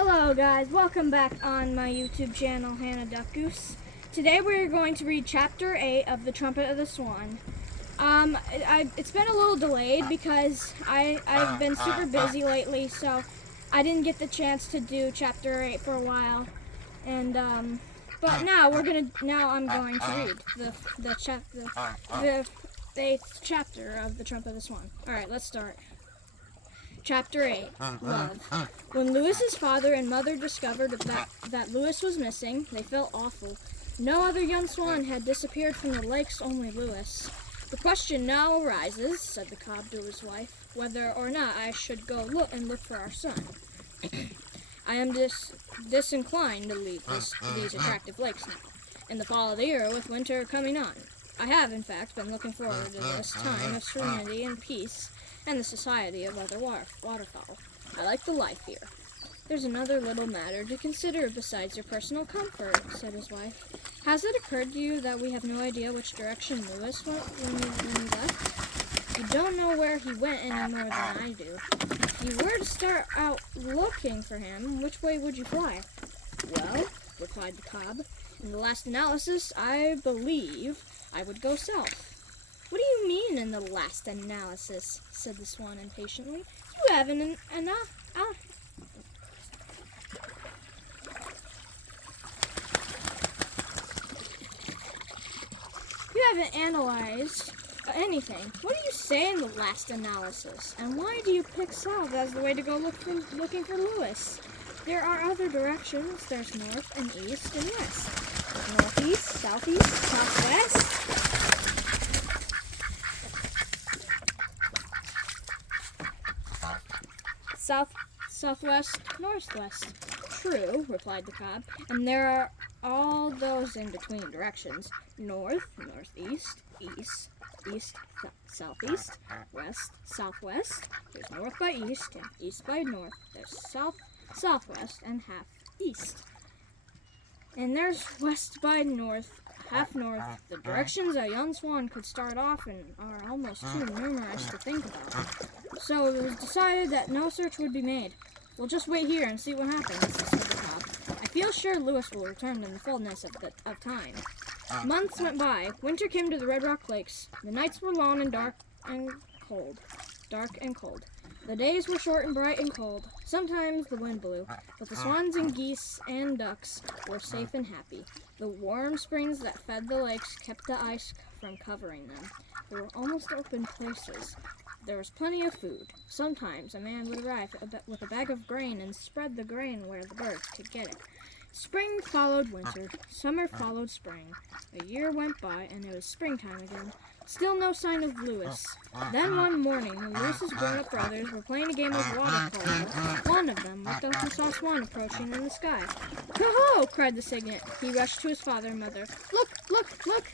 Hello guys, welcome back on my YouTube channel, Hannah Duck Goose. Today we're going to read Chapter 8 of the Trumpet of the Swan. It's been a little delayed because I've been super busy lately, so I didn't get the chance to do Chapter 8 for a while. And but now I'm going to read the 8th chapter of the Trumpet of the Swan. Alright, let's start. Chapter 8, Love. When Lewis's father and mother discovered that Lewis was missing, they felt awful. No other young swan had disappeared from the lakes, only Lewis. The question now arises, said the cob to his wife, whether or not I should go look for our son. I am disinclined to leave these attractive lakes now, in the fall of the year with winter coming on. I have, in fact, been looking forward to this time of serenity and peace, and the society of other waterfowl. I like the life here. There's another little matter to consider besides your personal comfort, said his wife. Has it occurred to you that we have no idea which direction Lewis went when he left? You don't know where he went any more than I do. If you were to start out looking for him, which way would you fly? Well, replied the cob, in the last analysis, I believe I would go south. What do you mean in the last analysis? Said the swan impatiently. You haven't analyzed anything. What do you say in the last analysis? And why do you pick south as the way to go looking for Lewis? There are other directions. There's north and east and west. There's northeast, southeast, southwest. Southwest, northwest. True, replied the cob, and there are all those in between directions. North, northeast, east, southeast, west, southwest. There's north by east and east by north. There's south, southwest, and half east. And there's west by north, half north. The directions a young swan could start off in are almost too numerous to think about. So it was decided that no search would be made. We'll just wait here and see what happens, said the cob. I feel sure Lewis will return in the fullness of time. Months went by. Winter came to the Red Rock Lakes. The nights were long and dark and cold. The days were short and bright and cold. Sometimes the wind blew, but the swans and geese and ducks were safe and happy. The warm springs that fed the lakes kept the ice from covering them. There were almost open places. There was plenty of food. Sometimes a man would arrive with a bag of grain and spread the grain where the birds could get it. Spring followed winter. Summer followed spring. A year went by, and it was springtime again. Still no sign of Lewis. Then one morning, when Lewis's grown-up brothers were playing a game of water polo, one of them looked up and saw Swan approaching in the sky. "Ho-ho!" cried the cygnet. He rushed to his father and mother. "Look, look, look!"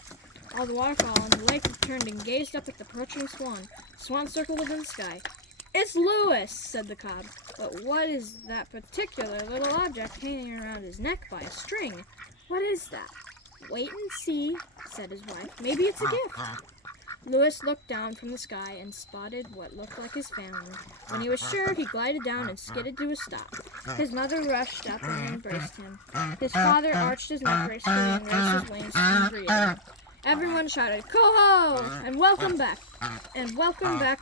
All the waterfowl on the lake turned and gazed up at the approaching swan. The swan circled up in the sky. "It's Lewis," said the cob. "But what is that particular little object hanging around his neck by a string? What is that?" "Wait and see," said his wife. "Maybe it's a gift." Lewis looked down from the sky and spotted what looked like his family. When he was sure, he glided down and skidded to a stop. His mother rushed up and embraced him. His father arched his neck gracefully and raised his wings to greet him. Everyone shouted, "Ko-ho!" and welcome back,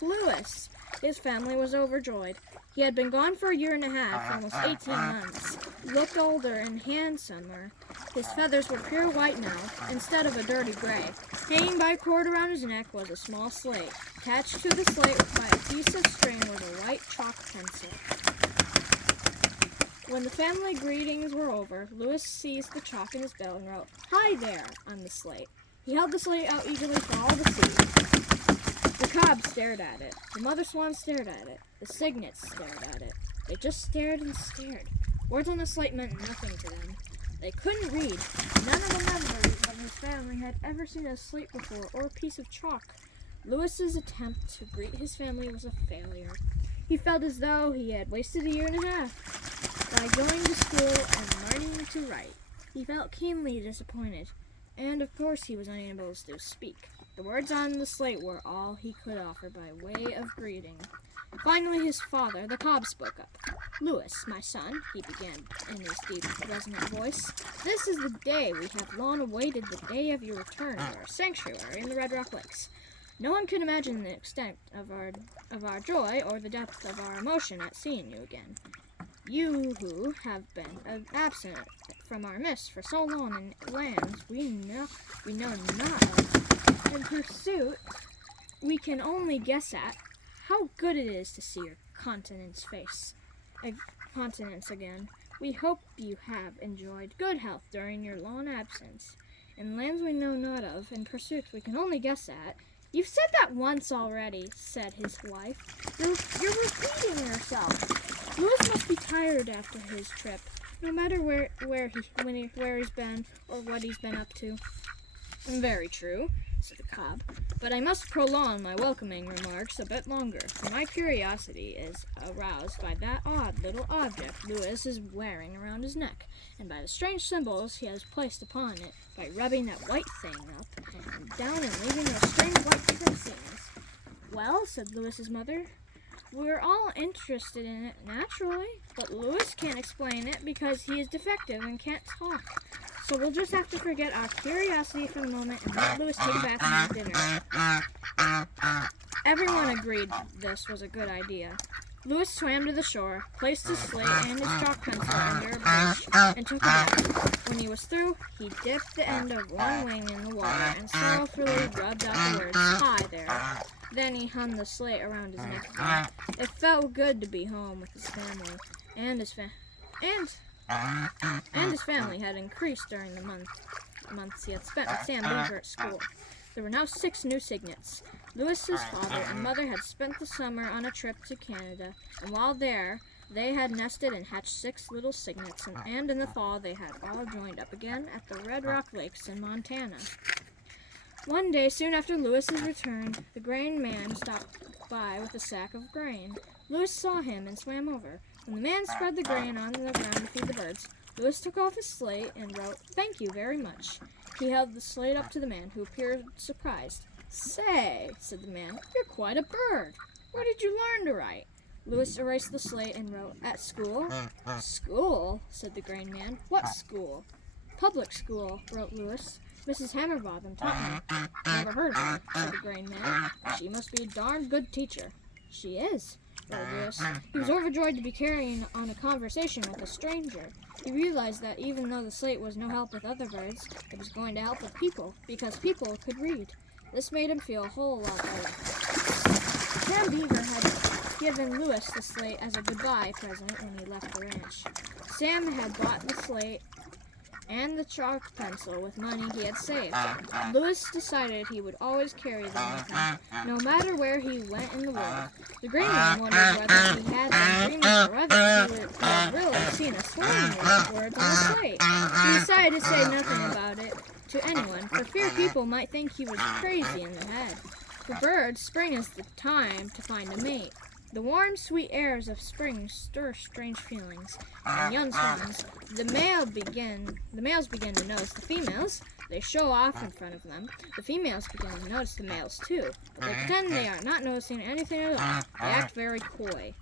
Lewis. His family was overjoyed. He had been gone for a year and a half, almost 18 months. Looked older and handsomer. His feathers were pure white now, instead of a dirty gray. Hanging by a cord around his neck was a small slate. Attached to the slate by a piece of string was a white chalk pencil. When the family greetings were over, Lewis seized the chalk in his bill and wrote, "Hi there," on the slate. He held the slate out eagerly for all to see. The cob stared at it. The mother swan stared at it. The cygnets stared at it. They just stared and stared. Words on the slate meant nothing to them. They couldn't read. None of the members of his family had ever seen a slate before or a piece of chalk. Lewis's attempt to greet his family was a failure. He felt as though he had wasted a year and a half by going to school and learning to write. He felt keenly disappointed. And of course he was unable to speak. The words on the slate were all he could offer by way of greeting. Finally his father, the cob, spoke up. "Louis, my son," he began in his deep, resonant voice, "this is the day we have long awaited, the day of your return to our sanctuary in the Red Rock Lakes. No one can imagine the extent of our joy or the depth of our emotion at seeing you again. You who have been absent from our midst for so long in lands we know not of, in pursuit we can only guess at, how good it is to see your countenance again. We hope you have enjoyed good health during your long absence. In lands we know not of, in pursuits we can only guess at." "You've said that once already," said his wife. You're repeating yourself. Louis must be tired after his trip, no matter where he's been or what he's been up to." "Very true," said the cob, "but I must prolong my welcoming remarks a bit longer, for my curiosity is aroused by that odd little object Louis is wearing around his neck, and by the strange symbols he has placed upon it by rubbing that white thing up and down and leaving those strange white tracings." "Well," said Louis's mother, "we're all interested in it naturally, but Louis can't explain it because he is defective and can't talk. So we'll just have to forget our curiosity for the moment and let Louis take a bath and have dinner." Everyone agreed this was a good idea. Louis swam to the shore, placed his slate and his chalk pencil under a bush, and took a bath. When he was through, he dipped the end of one wing in the water and sorrowfully rubbed out the words, "Hi there." Then he hung the slate around his neck again. It felt good to be home with his family, and his family had increased during the months he had spent with Sam Beaver at school. There were now 6 new cygnets. Louis's father and mother had spent the summer on a trip to Canada, and while there, they had nested and hatched 6 little cygnets, and in the fall they had all joined up again at the Red Rock Lakes in Montana. One day, soon after Louis's return, the grain man stopped by with a sack of grain. Louis saw him and swam over. When the man spread the grain on the ground to feed the birds, Louis took off his slate and wrote, "Thank you very much." He held the slate up to the man, who appeared surprised. "Say," said the man, "you're quite a bird. Where did you learn to write?" Louis erased the slate and wrote, "At school." "School?" said the grain man. "What school?" "Public school," wrote Louis. "Mrs. Hammerbotham taught me." "Never heard of her," said the grain man. "She must be a darn good teacher." "She is," wrote Louis. He was overjoyed to be carrying on a conversation with a stranger. He realized that even though the slate was no help with other birds, it was going to help with people, because people could read. This made him feel a whole lot better. Sam Beaver had given Louis the slate as a goodbye present when he left the ranch. Sam had bought the slate and the chalk pencil with money he had saved. Louis decided he would always carry them with him, no matter where he went in the world. The grain man wondered whether he had been dreaming or whether he had really seen a swan with words on the slate. He decided to say nothing about it to anyone, for fear people might think he was crazy in the head. For birds, spring is the time to find a mate. The warm, sweet airs of spring stir strange feelings, and young swans, the males begin to notice the females. They show off in front of them. The females begin to notice the males too, but they pretend they are not noticing anything at all. They act very coy.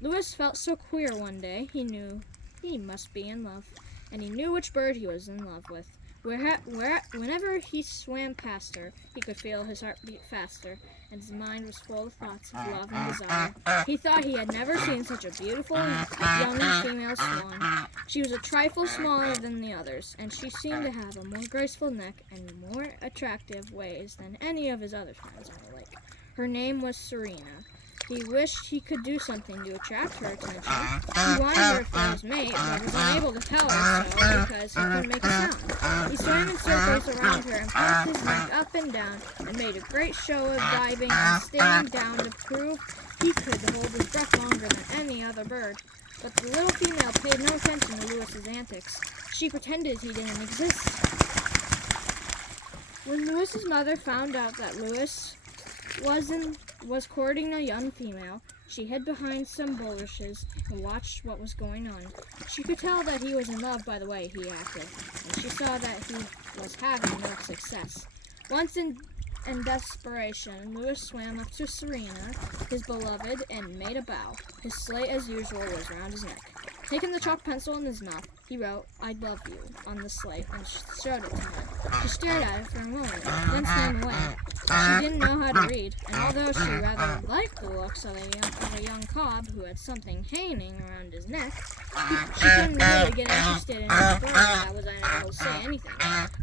Louis felt so queer one day, he knew he must be in love, and he knew which bird he was in love with. Whenever he swam past her, he could feel his heart beat faster, and his mind was full of thoughts of love and desire. He thought he had never seen such a beautiful young female swan. She was a trifle smaller than the others, and she seemed to have a more graceful neck and more attractive ways than any of his other friends on the lake. Her name was Serena. He wished he could do something to attract her attention. He wanted her for his mate, but was unable to tell her so because he couldn't make a sound. He swam in circles around her and flipped his neck up and down and made a great show of diving and staying down to prove he could hold his breath longer than any other bird. But the little female paid no attention to Louis's antics. She pretended he didn't exist. When Louis's mother found out that Louis was courting a young female, she hid behind some bulrushes and watched what was going on. She could tell that he was in love by the way he acted, and she saw that he was having no success. Once and desperation, Lewis swam up to Serena, his beloved, and made a bow. His sleigh, as usual, was round his neck. Taking the chalk pencil in his mouth, he wrote, "I love you," on the sleigh and showed it to her. She stared at it for a moment, then swam away. She didn't know how to read, and although she rather liked the looks of a young cob who had something hanging around his neck, she couldn't really get interested in a bird that was unable to say anything.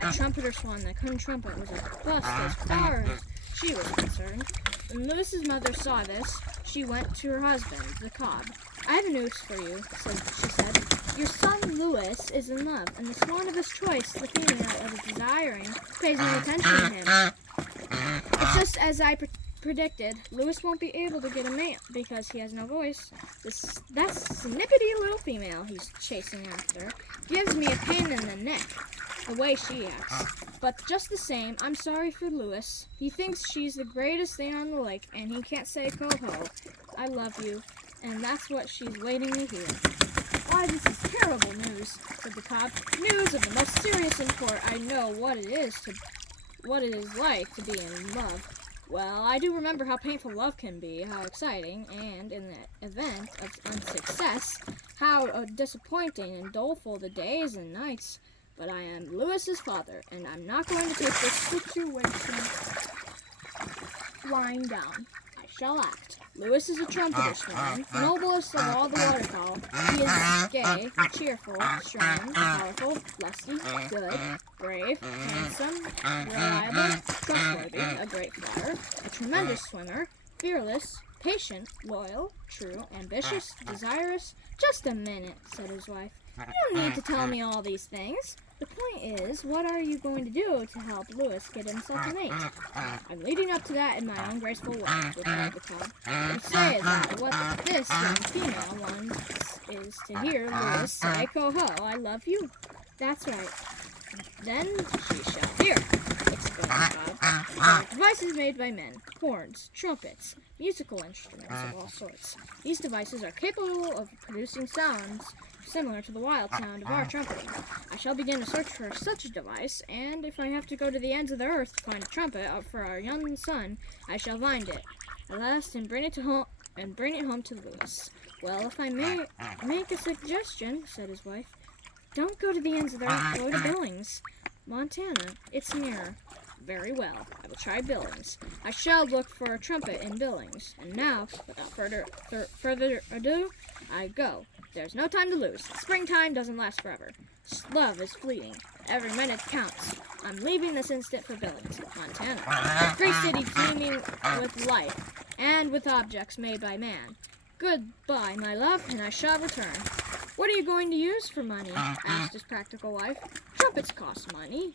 A trumpeter swan that couldn't trumpet was a bust as far as she was concerned. When Lewis's mother saw this, she went to her husband, the cob. "I have news for you," she said. "Your son Lewis is in love, and the swan of his choice, the female of his desiring, pays no attention to him. It's just as I predicted. Lewis won't be able to get a mate because he has no voice. That snippety little female he's chasing after gives me a pain in the neck, the way she acts. But just the same, I'm sorry for Lewis. He thinks she's the greatest thing on the lake, and he can't say ho-ho. I love you, and that's what she's waiting to hear." "Why, this is terrible news," said the cob. "News of the most serious import. I know what it is like to be in love. Well, I do remember how painful love can be, how exciting, and in the event of unsuccess, how disappointing and doleful the days and nights. But I am Lewis's father, and I'm not going to take this situation lying down. I shall act. Lewis is a trumpeter swan, noblest of all the waterfowl. He is gay, cheerful, strong, powerful, lusty, good, brave, handsome, reliable, trustworthy, a great flyer, a tremendous swimmer, fearless, patient, loyal, true, ambitious, desirous." "Just a minute," said his wife. "You don't need to tell me all these things. The point is, what are you going to do to help Lewis get himself a mate?" "I'm leading up to that in my own graceful way," replied the cob. "You say that what this young female wants is to hear Lewis say, 'Ho-ho, I love you.' That's right. Then she shall hear," exclaimed the cob. "There are devices made by men, horns, trumpets, musical instruments of all sorts. These devices are capable of producing sounds similar to the wild sound of our trumpeting. I shall begin to search for such a device, and if I have to go to the ends of the earth to find a trumpet for our young son, I shall find it at last and bring it home to Lewis." "Well, if I may make a suggestion," said his wife, "don't go to the ends of the earth, go to Billings, Montana. It's nearer." "Very well, I will try Billings. I shall look for a trumpet in Billings. And now, without further ado, I go. There's no time to lose. Springtime doesn't last forever. Love is fleeting. Every minute counts. I'm leaving this instant for Billings, Montana, a great city teeming with life and with objects made by man. Goodbye, my love, and I shall return." "What are you going to use for money?" asked his practical wife. "Trumpets cost money."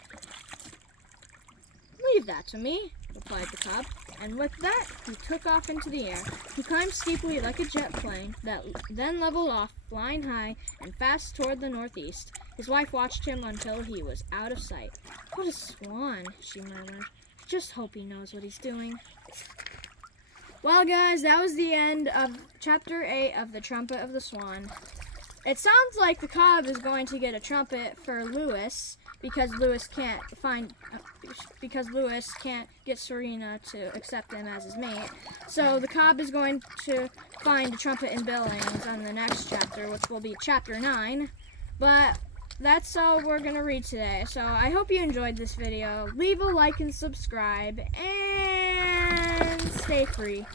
"Leave that to me," replied the cob, and with that he took off into the air. He climbed steeply like a jet plane, that then leveled off, flying high and fast toward the northeast. His wife watched him until he was out of sight. "What a swan," she murmured. "I just hope he knows what he's doing." Well, guys, that was the end of Chapter 8 of The Trumpet of the Swan. It sounds like the cob is going to get a trumpet for Lewis because Lewis can't get Serena to accept him as his mate. So the cob is going to find a trumpet in Billings on the next chapter, which will be Chapter 9. But that's all we're going to read today. So I hope you enjoyed this video. Leave a like and subscribe, and stay free.